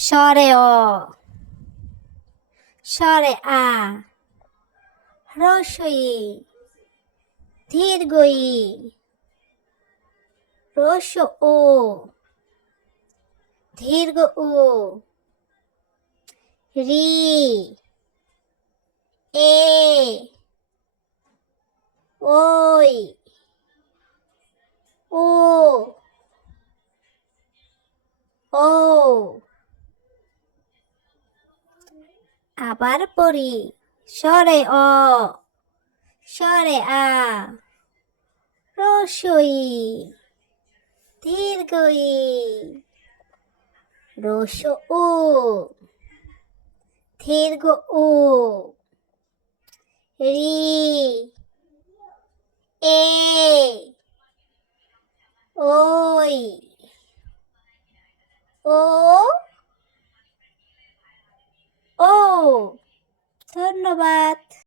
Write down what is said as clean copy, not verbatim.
স্বরে অ, স্বরে আ, হ্রস্বই দীর্ঘই, হ্রস্ব ও, দীর্ঘ উ, রি, এ, ওই, ও, ও। আবার পড়ি, স্বরে অ, স্বরে আ, হ্রস্বই দীর্ঘই, হ্রস্ব উ, দীর্ঘ উ, রি, এ, ওই, ও,